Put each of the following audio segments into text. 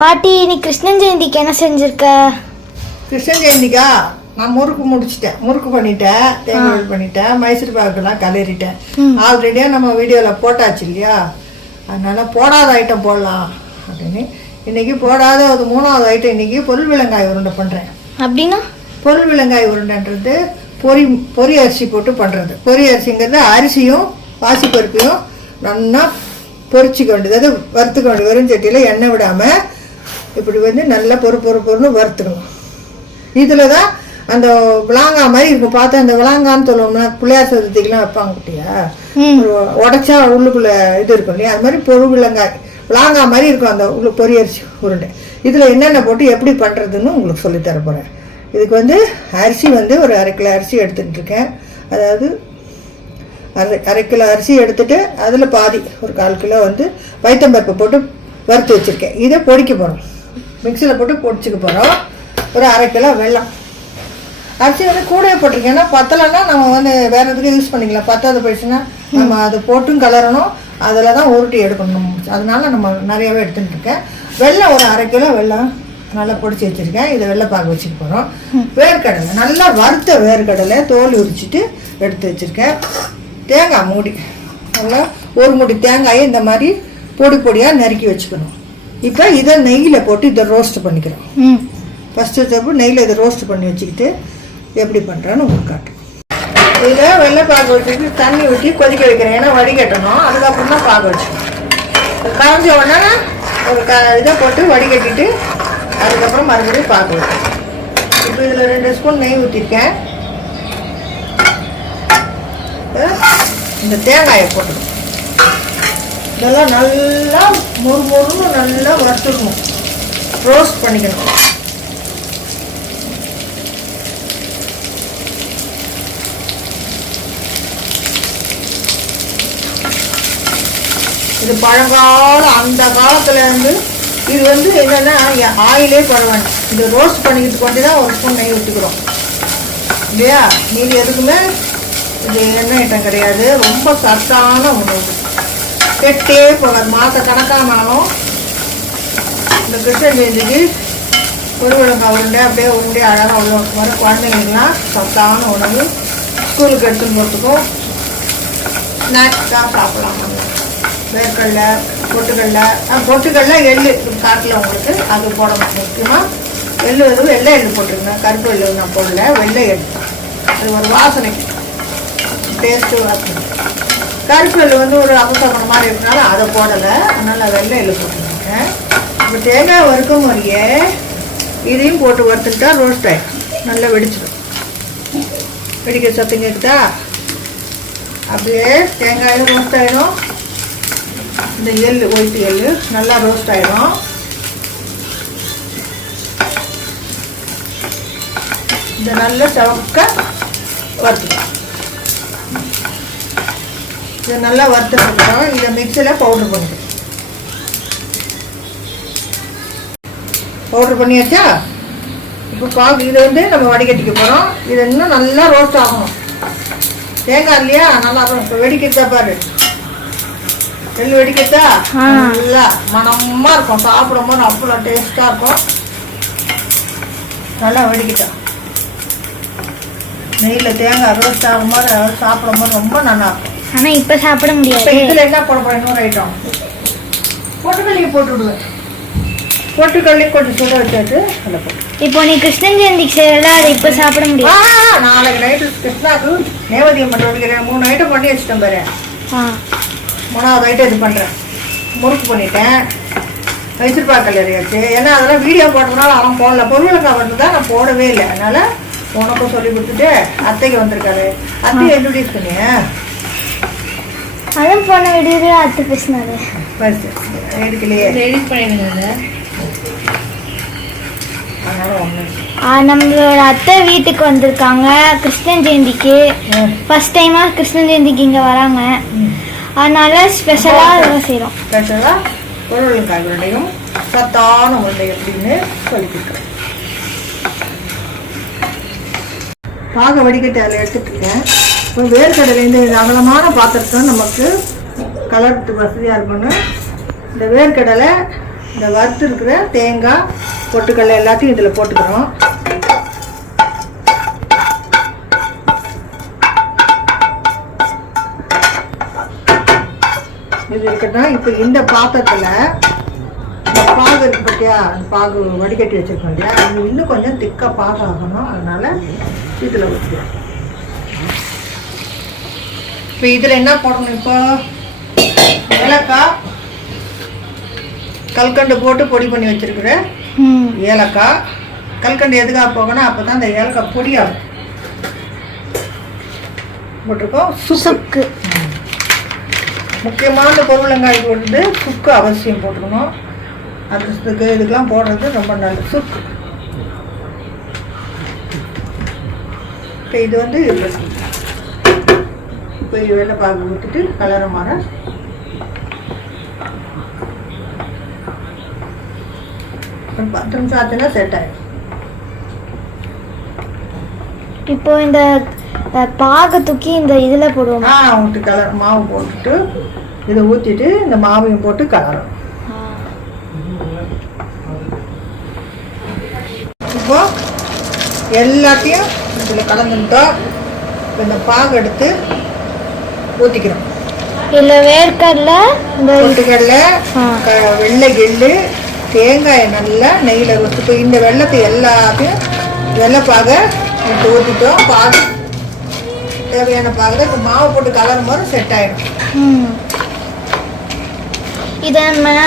பாட்டி நீ கிருஷ்ணன் ஜெயந்திக்கு என்ன செஞ்சிருக்க? கிருஷ்ணன் ஜெயந்திக்கா நான் முறுக்கு முடிச்சிட்டேன், முறுக்கு பண்ணிட்டேன், தேங்காய் பண்ணிட்டேன், மைசூர் பாக்கெல்லாம் கலரிட்டேன். ஆல்ரெடியாக நம்ம வீடியோவில் போட்டாச்சு இல்லையா, அதனால போடாத ஐட்டம் போடலாம் அப்படின்னு இன்னைக்கு போடாத ஒரு 3வது ஐட்டம் இன்னைக்கு பொருள் விலங்காய் உருண்டை பண்ணுறேன். அப்படின்னா பொருள் விலங்காய் உருண்டைன்றது பொரி அரிசி போட்டு பண்ணுறது. பொரி அரிசிங்கிறது அரிசியும் பாசிப்பருப்பையும் நல்லா பொரிச்சிக்க வேண்டியது, அது வறுத்துக்க வேண்டியது. வெறும் சட்டியில் எண்ணெய் விடாமல் இப்படி நல்லா பொறுன்னு வறுத்துக்கணும். இதில் தான் அந்த விளாங்கா மாதிரி இருக்கும். பார்த்தா அந்த விளாங்கான்னு சொல்லுவோம்னா பிள்ளையார் சதுர்த்திக்கெல்லாம் வைப்பாங்க குட்டியா, உடச்சா உள்ளுக்குள்ளே இது இருக்கும் இல்லையா, அது மாதிரி பொருள் விளாங்கா மாதிரி இருக்கும் அந்த உள்ள பொரியரிசி உருண்டை. இதில் என்னென்ன போட்டு எப்படி பண்ணுறதுன்னு உங்களுக்கு சொல்லித்தர போகிறேன். இதுக்கு அரிசி ஒரு 1/2 கிலோ அரிசி எடுத்துகிட்டு இருக்கேன். அதாவது 1/2 கிலோ அரிசி எடுத்துகிட்டு அதில் பாதி ஒரு 1/4 கிலோ பைத்தம்பருப்பு போட்டு வறுத்து வச்சுருக்கேன். இதை பொடிக்க போகிறோம், மிக்சியில் போட்டு பொடிச்சிக்க போகிறோம். ஒரு 1/2 கிலோ வெல்லம். அரிசி கூடவே போட்டிருக்கேன், ஏன்னா பத்தலைன்னா நம்ம வேறு எதுக்கு யூஸ் பண்ணிக்கலாம். பத்தாவது போயிடுச்சுன்னா நம்ம அதை போட்டும் கலரணும், அதில் தான் உருட்டி எடுக்கணும். அதனால நம்ம நிறையாவே எடுத்துகிட்டு இருக்கேன். வெல்லம் ஒரு 1/2 கிலோ வெல்லம் நல்லா பொடிச்சு வச்சுருக்கேன். இதை வெள்ளைப்பாக வச்சுக்க போகிறோம். வேர்க்கடலை நல்லா வறுத்த வேர்க்கடலை தோல் உரிச்சிட்டு எடுத்து வச்சுருக்கேன். தேங்காய் மூடி நல்லா ஒரு மூடி தேங்காயை இந்த மாதிரி பொடியாக நறுக்கி வச்சுக்கணும். இப்போ இதை நெய்யில் போட்டு இதை ரோஸ்ட் பண்ணிக்கிறோம். ஃபஸ்ட்டு ஸ்டெப்பு நெய்யில் இதை ரோஸ்ட் பண்ணி வச்சுக்கிட்டு எப்படி பண்ணுறான்னு உங்களுக்கு காட்டுறேன். இதை வெள்ளைப்பாக வச்சுக்கிட்டு தண்ணி ஊற்றி கொதிக்க வைக்கிறேன், ஏன்னா வடிகட்டணும். அதுக்கப்புறம் தான் பாக வச்சுக்கணும். கரைஞ்ச உடனே ஒரு இதை போட்டு வடிகட்டிட்டு அதுக்கப்புறம் மறுபடியும் பாக வைக்கிறேன். இப்போ இதில் 2 ஸ்பூன் நெய் ஊற்றிருக்கேன். இந்த தேங்காயை போட்டுக்கணும். இதெல்லாம் நல்லா முறுமுறுன்னு நல்லா வறுத்துக்கணும், ரோஸ்ட் பண்ணிக்கணும். இது பழங்கால அந்த காலத்துலேருந்து இது என்னென்னா ஆயிலே பழவாங்க. இது ரோஸ்ட் பண்ணிக்கிட்டு கொண்டு தான் 1 ஸ்பூன் நெய் ஊற்றிக்கிறோம் இல்லையா. மீதி எதுக்குமே இது எண்ணெய் ஐட்டம் கிடையாது. ரொம்ப சத்தான உணவு, கெட்டே போகாது. மாத கணக்கானாலும் இந்த கிருஷ்ணன் ஜெயந்திக்கு பொருவிலங்காய் உருண்டை அப்படியே உருண்டை அழகாக உள்ள வர குழந்தைங்களுக்குலாம் சத்தான உணவு. ஸ்கூலுக்கு எடுத்துன்னு போகிறதுக்கும் ஸ்நாக்ஸாக சாப்பிடலாம். வேர்க்கடலை, பொட்டுக்கடலை எள்ளு காட்டில் உங்களுக்கு அது போடணும். முக்கியமாக வெள்ளை எள்ளு போட்டுருங்க. கருப்பு எள்ளு நான் போடல, வெள்ளை எள்ளு. அது ஒரு வாசனைக்கு, டேஸ்ட்டு வாசனை. கருப்பு எள்ளு ஒரு அபசகுணம் மாதிரி இருக்கனால அதை போடலை, அதனால் வெள்ளை எள்ளு போட்டுருக்கேன். இப்போ தேங்காய் வறுக்கும் முறையே இதையும் போட்டு வறுத்துக்கிட்டா ரோஸ்ட் ஆகிடும், நல்லா வெடிச்சிடும். வெடிக்கிற சத்தம் கேட்டுதா? அப்படியே தேங்காயும் ரோஸ்ட் ஆகிடும். இந்த எள்ளு ஒயிட்டு எள்ளு நல்லா ரோஸ்ட் ஆகிடும். இந்த நல்ல செவக்க வறுத்துக்கலாம். இதை நல்லா வறுத்துக்கிறோம். இதை மிக்சியில் பவுட்ரு பண்ணிக்கிறோம். பவுட்ரு பண்ணியாச்சா? இப்போ இதை நம்ம வடிகட்டிக்க போகிறோம். இது இன்னும் நல்லா ரோஸ்ட் ஆகணும். தேங்காய் இல்லையா, நல்லா இப்போ வெடிக்கிறதா பாரு, எள்ளு வெடிக்கிறதா நல்லா மனமாக இருக்கும். சாப்பிடும்போது அவ்வளோ டேஸ்ட்டாக இருக்கும். நல்லா வெடிக்கிட்டா நெய்யில் தேங்காய் ரோஸ்ட் ஆகும்போது சாப்பிடும்போது ரொம்ப நல்லா இருக்கும். ஆனால் இப்போ சாப்பிட முடியாது. இதில் என்ன போட போகிறேன், இன்னொரு ஐட்டம் பொட்டுக்கல்லையும் போட்டு விடுவேன். பொட்டுக்கல்லையும் கொஞ்சம் சுட வச்சுட்டு அதில் போட்டு. இப்போ நீ கிருஷ்ணன் ஜெயந்திக்கு செய்யல, அதை இப்போ சாப்பிட முடியாது. நாளைக்கு நைட்டு கிருஷ்ணாவுக்கு நேவதியம் பண்ண வைக்கிறேன். 3 ஐட்டம் பண்ணி வச்சுட்டேன் பாரு. 3வது ஐட்டம் இது பண்ணுறேன். முறுக்கு பண்ணிட்டேன், மைசூர் பாக்கு கலரியாச்சு. ஏன்னா அதெல்லாம் வீடியோ போட்டதுனால அவன் போடல. பொருளுக்காக வந்து தான் நான் போடவே இல்லை. அதனால் உனக்கும் சொல்லி கொடுத்துட்டு அத்தைக்கு வந்திருக்காரு. அத்தையை இன்ட்ரடியூஸ் பண்ணியா? அதுவும் போன வீடியோவே அத்தை பேசினாரு. எடுக்கலையே, எடிட் பண்ணிடுங்க. நம்மளோட அத்தை வீட்டுக்கு வந்திருக்காங்க கிருஷ்ணன் ஜெயந்திக்கு. ஃபர்ஸ்ட் டைமாக கிருஷ்ணன் ஜெயந்திக்கு இங்கே வராங்க. அதனால ஸ்பெஷலாக இதெல்லாம் செய்கிறோம். ஸ்பெஷலாக பொருளுக்காய் உருண்டையும் சத்தான உருண்டை அப்படின்னு சொல்லிக்கிட்டோம். பாக வடிகட்டி அதில் எடுத்துட்டு இருக்கேன். இப்போ வேர்க்கடலை அகலமான பாத்திரத்தை நமக்கு கலருக்கு வசதியாக இருக்கணும். இந்த வேர்க்கடலை இந்த வறுத்து இருக்கிற தேங்காய் பொட்டுக்கடலை எல்லாத்தையும் இதில் போட்டுக்கிறோம். இது இருக்கட்டும். இப்போ இந்த பாத்திரத்தில் இந்த பாகு இருக்கு பார்த்தியா, அந்த பாகு வடிகட்டி வச்சுருக்கோம் இல்லையா, அது இன்னும் கொஞ்சம் திக்காக பாகு ஆகணும். அதனால இதில் ஊற்றிக்கலாம். இப்போ இதில் என்ன போடணும்? இப்போ ஏலக்காய், கல்கண்டு போட்டு பொடி பண்ணி வச்சிருக்கிற ஏலக்காய். கல்கண்டு எதுக்காக போகணும்? அப்போ தான் அந்த ஏலக்காய் பொடியாகும். போட்டிருக்கோம் சுக்கு. முக்கியமான பொருளங்காய்க்கு வந்து சுக்கு அவசியம் போட்டுக்கணும். அதிரசத்துக்கு இதுக்கெல்லாம் போடுறது ரொம்ப நல்லது சுக்கு. இப்போ இது வந்து இப்போ இது வெள்ளை பாகு ஊற்றிட்டு கலரை மாற ஒரு 10 நிமிஷம் ஆச்சுன்னா செட் ஆகிடும். இப்போ இந்த பாகு தூக்கி இந்த இதில் போடுவோம். ஊற்றி கலர் மாவு போட்டுட்டு இதை ஊற்றிட்டு இந்த மாவையும் போட்டு கலரும். இப்போ எல்லாத்தையும் இதில் கலந்துட்டோம். இப்போ இந்த பாகு எடுத்து ஊற்றிக்கிறோம். இல்லை வேர்க்கடலை, இந்த பொட்டுக்கடலை, வெள்ளை எள்ளு, தேங்காயை நல்லா நெய்யில் ஊற்றி இப்போ இந்த வெள்ளத்தை எல்லாத்தையும் வெள்ளைப்பாகை எடுத்து ஊற்றிட்டோம். பாகு தேவையான பாகு இப்போ மாவு போட்டு கலரும் போது செட் ஆகிடும். இதை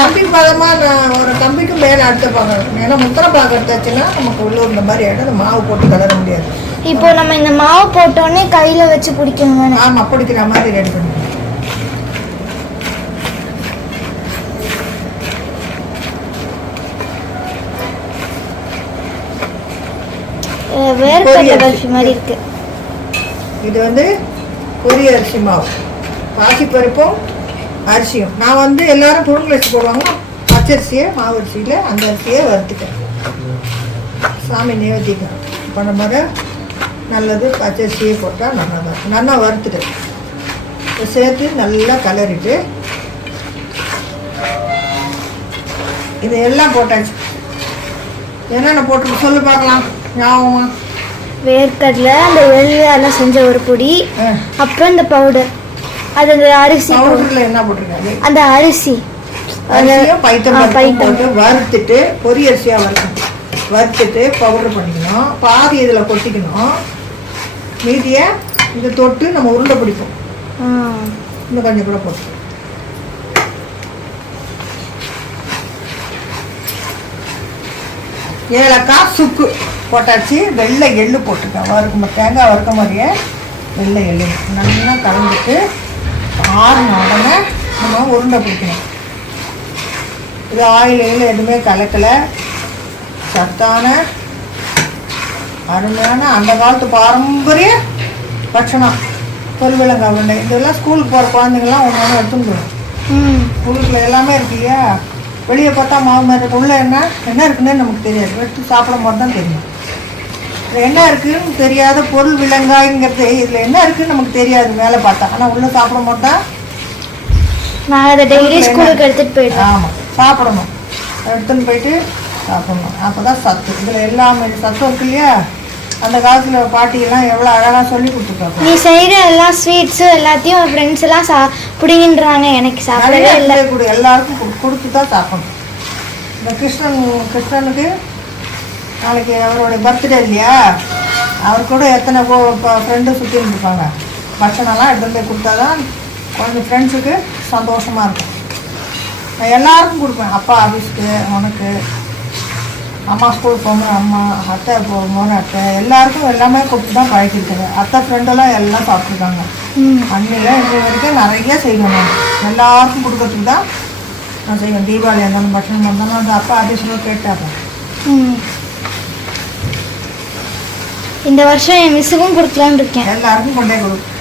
கம்பி பதமாக ஒரு கம்பிக்கு மேலே அடுத்த பாகு இருக்கும். ஏன்னா முத்திரை பாகு எடுத்தாச்சுன்னா நமக்கு உள்ள இந்த மாதிரி ஆகிடும். மாவு போட்டு கலர முடியாது. இப்போ நம்ம இந்த மாவு போட்டோடனே கையில் வச்சு பிடிக்கணும். ஆமாம், பிடிக்கிற மாதிரி ரெடி பண்ணுவோம். வேர்க்கடலை பர்ஃபி மாதிரி இருக்கு. இது வந்து பொரி அரிசி மாவு, பாசிப்பருப்பும் அரிசியும். நான் வந்து எல்லாரும் புழுங்கல் அரிசி போடுவாங்க. பச்சரிசியை மாவு அரிசியில் அந்த அரிசியை வறுத்துட்டேன். சாமி நிவேதிக்கம் பண்ண மாதிரி நல்லது. பச்சரிசியை போட்டால் நல்லா தான். நல்லா வறுத்துட்டேன். சேர்த்து நல்லா கலரிட்டு இது எல்லாம் போட்டாச்சு. என்னென்ன போட்டு சொல்லு பார்க்கலாம். ஞாபகமா? வேர்க்கடலை, அந்த எல்லாம் செஞ்ச ஒரு பொடி, அப்புறம் இந்த பவுடர், அது அந்த அரிசி பவுடர்ல என்ன போட்டிருக்காங்க? அந்த அரிசி போட்டு வறுத்துட்டு பொரி அரிசியா வறுத்துட்டு பவுடர் பண்ணிக்கணும். பாதி இதில் கொட்டிக்கணும். மீதியை இதை தொட்டு நம்ம உருண்டை பிடிப்போம். இன்னும் கொஞ்சம் கூட போட்டு ஏலக்காய் சுக்கு போட்டாச்சு. வெள்ளை எள்ளு போட்டுருக்கேன். வறுக்கும் தேங்காய் வறுக்க மாதிரியே வெள்ளை எள்ளு நல்லா கலந்துட்டு ஆறுன உடனே நம்ம உருண்டை பிடிக்கணும். இது ஆயில் எதுவுமே கலக்கலை. சத்தான அருமையான அந்த காலத்து பாரம்பரிய பட்சணம் பொரிவிலங்காய் உருண்டை. இதெல்லாம் ஸ்கூலுக்கு போகிற குழந்தைங்கள்லாம் ஒன்று ஒன்று எடுத்துன்னு போயிடும். ஸ்கூலுக்குள்ள எல்லாமே இருக்கு இல்லையா. வெளியே பார்த்தா மாவு மாதிரி இருக்கு. உள்ள என்ன இருக்குன்னு நமக்கு தெரியாது. எடுத்து சாப்பிடும் போது தான் தெரியும். இதில் என்ன இருக்குன்னு தெரியாத பொருள் விலங்காய்ங்கிறது. இதில் என்ன இருக்குன்னு நமக்கு தெரியாது மேலே பார்த்தா. ஆனால் உள்ளே சாப்பிடும் போது தான் நான் அதை டெய்லி ஸ்கூலுக்கு எடுத்துகிட்டு போயிடுவேன். ஆமாம், சாப்பிடணும். எடுத்துன்னு போயிட்டு சாப்பிடணும். அப்போ தான் சத்து. இதில் எல்லாமே சத்து இருக்கு இல்லையா. அந்த காலத்தில் பாட்டியெல்லாம் எவ்வளோ அழகாக சொல்லி கொடுத்துருக்காங்க. நீ செய்கிற எல்லா ஸ்வீட்ஸு எல்லாத்தையும் ஃப்ரெண்ட்ஸ் எல்லாம் பிடிங்கின்றாங்க. எனக்கு சாப்பிடவே இல்லை. எல்லாருக்கும் கொடுத்து தான் சாப்பிடணும். இந்த கிருஷ்ணனுக்கு நாளைக்கு அவரோட பர்த்டே இல்லையா. அவர் கூட எத்தனை ஃப்ரெண்டு சுற்றி இருந்துருப்பாங்க. பட்சணம்லாம் எடுத்துகிட்டு போய் கொடுத்தா தான் கொஞ்சம் ஃப்ரெண்ட்ஸுக்கு சந்தோஷமாக இருக்கும். நான் எல்லாருக்கும் கொடுப்பேன். அப்பா ஆஃபீஸ்க்கு, உனக்கு, அம்மா ஸ்கூல் போகும்போது அம்மா, அத்தை போகும்போது அத்தை, எல்லாருக்கும் எல்லாமே கொடுத்து தான் பழக்கிருக்குது. அத்தை ஃப்ரெண்டெல்லாம் எல்லாம் சாப்பிட்ருக்காங்க. அன்னையில் இன்றைய வரைக்கும் நிறைய செய்வேன். நான் எல்லாருக்கும் கொடுக்கறதுக்கு தான் நான் செய்வேன். தீபாவளி இருந்தாலும் பட்சணம் இருந்தாலும் அந்த அப்பா ஆஃபீஸில் கேட்டாங்க. இந்த வருஷம் என் மிஸ்ஸுக்கும் கொடுக்கலான்னு இருக்கேன். எல்லாருக்கும் கொண்டே கொடுக்கும்.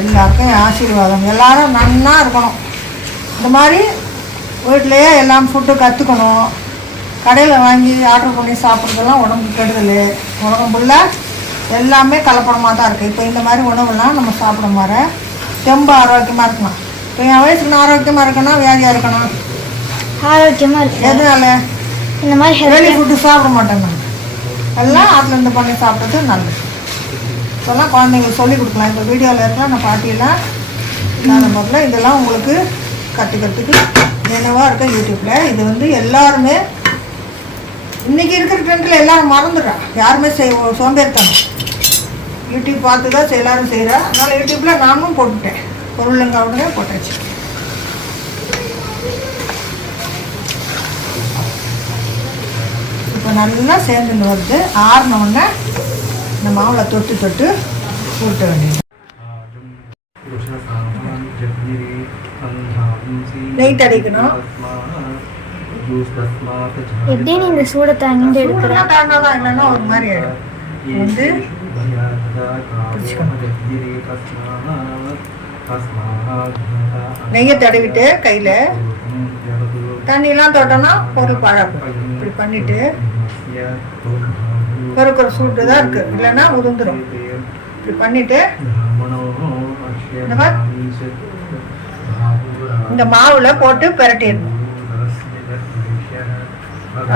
எல்லாருக்கும் ஆசீர்வாதம். எல்லாரும் நன்னா இருக்கணும். இந்த மாதிரி வீட்டிலையே எல்லாம் ஃபுட்டு கற்றுக்கணும். கடையில் வாங்கி ஆர்டர் பண்ணி சாப்பிட்றதெல்லாம் உடம்புக்கு கெடுதல். உடம்புல எல்லாமே கலப்படமாக தான் இருக்குது. இப்போ இந்த மாதிரி உணவுலாம் நம்ம சாப்பிட மாதிரி ரொம்ப ஆரோக்கியமாக இருக்கலாம். இப்போ என் வயசுக்கு நான் ஆரோக்கியமாக இருக்கணும், வியாதியாக இருக்கணும். ஆரோக்கியமாக இருக்கு. எதனால இந்த மாதிரி வெளி ஹெல்த்தி ஃபுட்டு சாப்பிட மாட்டேன் நான். எல்லாம் ஆற்றுல இருந்து பண்ணி சாப்பிட்டது நல்லது. இப்போல்லாம் குழந்தைங்களுக்கு சொல்லிக் கொடுக்கலாம். இப்போ வீடியோவில் இருக்கலாம் நான் பாட்டியெல்லாம் இல்லாத முதல்ல இதெல்லாம் உங்களுக்கு கற்றுக்கிறதுக்கு என்னவா இருக்க யூடியூப்பில். இது வந்து எல்லாருமே இன்றைக்கி இருக்கிற ட்ரெண்டில் எல்லாரும் மறந்துடுறான். யாருமே சோம்பேறித்தனம். யூடியூப் பார்த்து தான் எல்லாரும் செய்கிறா. அதனால் யூடியூப்பில் நானும் போட்டுட்டேன். பொருளுங்காவுடனே போட்டாச்சு. இப்போ நல்லா சேர்ந்துன்னு வருது. ஆறினவுடனே இந்த மாவில் தொட்டு தொட்டு ஊட்ட வேண்டியது. நெய் தடிக்கணும். எப்படி நீ இந்த சூடை தாங்கிட்டு எடுக்கிற? தாண்டாதான் இல்லைன்னா ஒரு மாதிரி ஆகிடும். வந்து நெய்யை தடவிட்டு கையில் தண்ணியெல்லாம் தொட்டோன்னா பொருள் பாழாக்கும். இப்படி பண்ணிட்டு ஒரு சூட்டு தான் இருக்கு, இல்லைன்னா உதிர்ந்துடும். இப்படி பண்ணிட்டு இந்த மாவுல போட்டு பிரட்டிடணும்.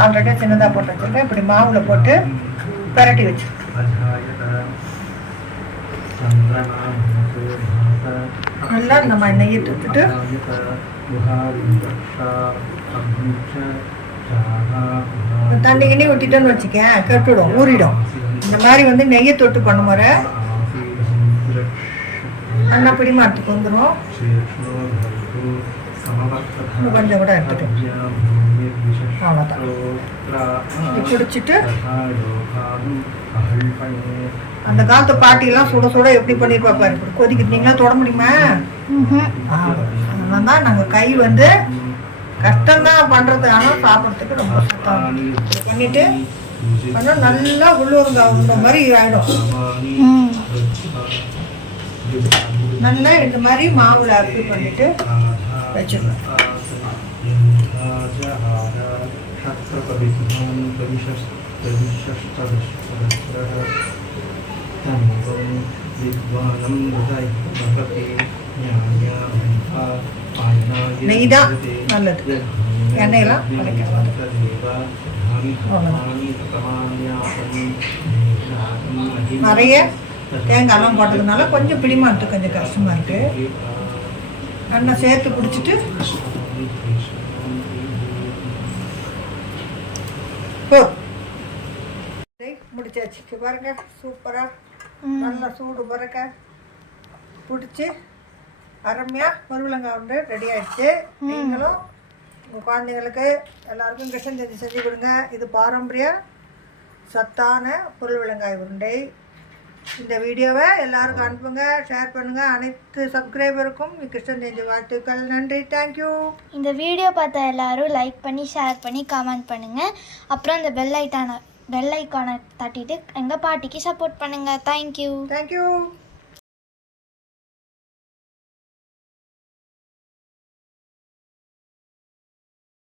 ஆல்ரெடி சின்னதாக போட்டு வச்சுருக்கேன். இப்படி மாவுல போட்டு பிரட்டி வச்சு நல்லா நம்ம நெய்யை தொட்டுட்டு தண்ணி கிண்ணி விட்டுட்டோன்னு வச்சுக்கேன், கெட்டுடும், ஊறிடும். இந்த மாதிரி வந்து நெய்யை தொட்டு பண்ண முறை நல்லா பிடிமாட்டுக்கு வந்துடும். கொஞ்சம் கூட எடுத்துட்டோம். அவ்வளோதான். பிடிச்சிட்டு அந்த காலத்து பாட்டிலாம் சுட சுட எப்படி பண்ணிட்டு பார்ப்பாரு. இப்படி கொதிக்குது, நீங்களும் தொட முடியுமா? அதனால தான் நாங்கள் கை வந்து கஷ்டம்தான் பண்ணுறது, ஆனால் சாப்பிட்றதுக்கு ரொம்ப சுத்தம் பண்ணிட்டு பண்ணால் நல்லா உள்ளூருங்க இந்த மாதிரி ஆகிடும். நல்லா இந்த மாதிரி மாவுல அரிசி பண்ணிட்டு வச்சுருவேன். நெய் தான் நல்லது, எண்ணெயெல்லாம் நிறைய தேங்காயெல்லாம் போட்டதுனால கொஞ்சம் பிடிமாட்டு கொஞ்சம் கஷ்டமாக இருக்குது. நல்லா சேர்த்து பிடிச்சிட்டு முடிச்சாச்சு. பாருங்க சூப்பராக நல்லா சூடு பறக்க பிடிச்சி அருமையாக முருங்கக்காய் உருண்டை ரெடி ஆகிடுச்சு. நீங்களும் உங்கள் குழந்தைங்களுக்கு எல்லாருக்கும் கிருஷ்ணன் செஞ்சு கொடுங்க. இது பாரம்பரிய சத்தான முருங்கக்காய் உருண்டை. இந்த வீடியோவை எல்லாருக்கும் அனுப்புங்க, ஷேர் பண்ணுங்கள். அனைத்து சப்ஸ்கிரைபருக்கும் கிருஷ்ணன் ஜெயந்தி வாழ்த்துக்கள். நன்றி, தேங்க்யூ. இந்த வீடியோ பார்த்த எல்லாரும் லைக் பண்ணி ஷேர் பண்ணி கமெண்ட் பண்ணுங்கள். அப்புறம் இந்த பெல் ஐக்கானை தட்டிட்டு எங்கள் பாட்டிக்கு சப்போர்ட் பண்ணுங்கள். தேங்க்யூ.